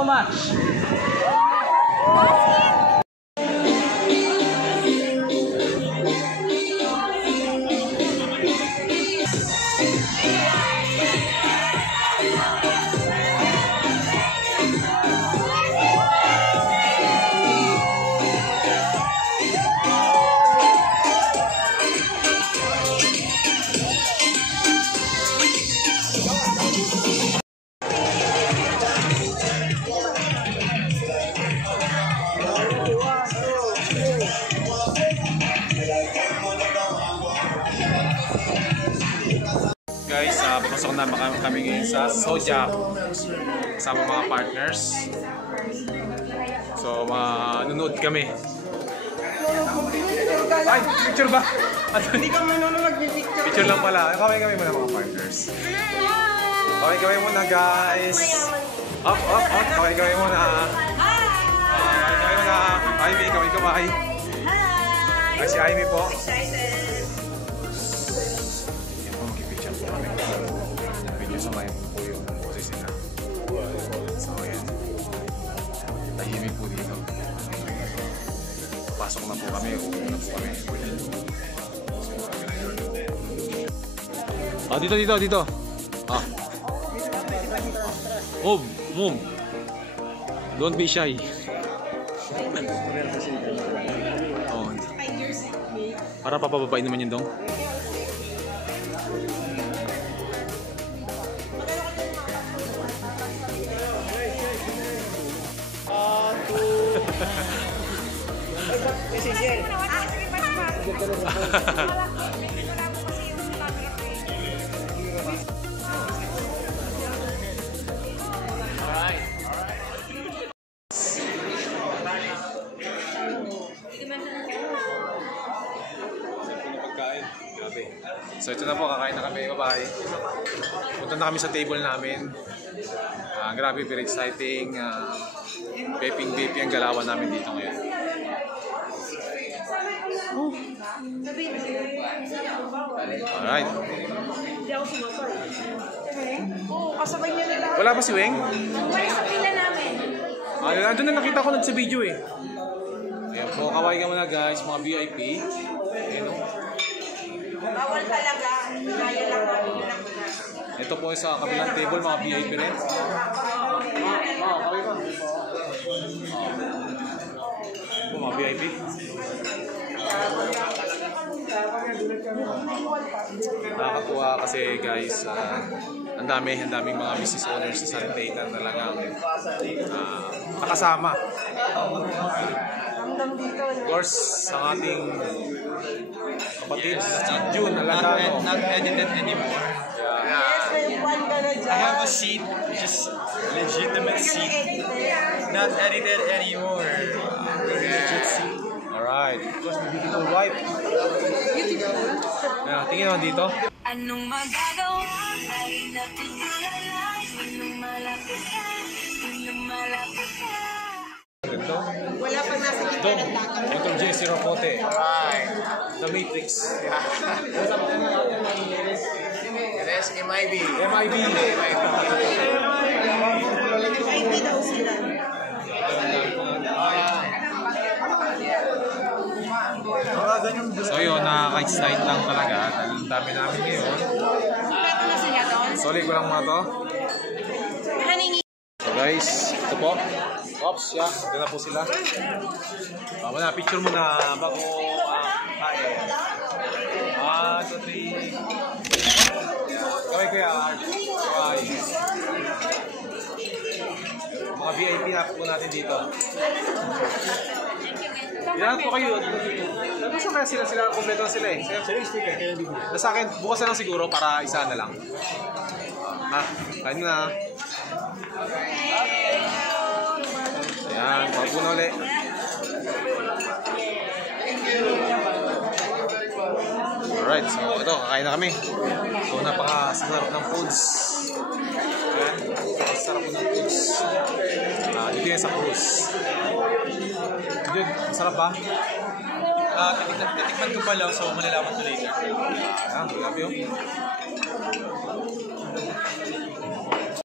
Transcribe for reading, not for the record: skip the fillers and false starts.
so much. Guys, papasok na kami ngayon sa Sojak kasama mga partners. So, manunood kami. Ay, picture ba? Hindi ka muna mag-picture. Picture lang pala. Kaway-kaway muna mga partners. Kaway-kaway muna guys. Up. Kaway-kaway muna. Kaway-kaway muna. Ivy, kaway-kaway. Hi! Si Ivy po. Samayin po yung boses nila. So, ayan. Tahimik po dito. Pasok na po kami. Uuwi na po kami. Dito. Move. Don't be shy. Para papababain naman yun dong. So ito na po, kakain na kami, bye-bye. Punta na kami sa table namin. Grabe, very exciting. Vaping ang galawan namin dito ngayon. Alright. Kasabay niya nila. Wala pa si Weng? Wala sa pila namin. Doon na nakita ko sa video eh. Ayan po, kaway ka muna guys, mga VIP. Ayan o. Bawal talaga. Kaya lang namin yung nakita. Ito po sa kabilang table, mga VIP rin. Kaway ka. Ito mga VIP. Nakakatuwa kasi guys, ang daming mga business owners sa Salintaytan talagang nakasama. Of course, ang ating kapatid, June Alagano. Not edited anymore. I have a seat, just legitimate seat. Not edited anymore. Legit seat. Alright. Of course, may beautiful wife. Tingin naman dito. Anong magagawa ay natingala, anong malapit ka, anong malapit ka. Ito. Wala pang nasa kita ng tatang. Dr. Jesse Rocote. Alright. The Matrix. It is MIB. MIB. MIB daw sila. So yun, nakaka-excite lang talaga. Ang dami namin ngayon. Sorry ko lang mga to. So guys, ito po. Ops, ito na po sila. Muna, picture muna bago kain. 1, 2, 3. Kaway kuya. Kaway. Mga VIP na po natin dito. Yan po kayo. Nasaan kaya sila? Kompleto na sila eh. Sila sticker. Nasa akin, bukas na lang siguro para isa na lang. Kain na. Ayan, bago na ulit. Alright, so ito, kakain na kami. So napakasarap ng foods. Ayan, napakasarap ng foods. Dito yan sa cruise. Dude, masarap ba? Titikman ko pa lang, so malalaman ko later. Ayan, grabe yun.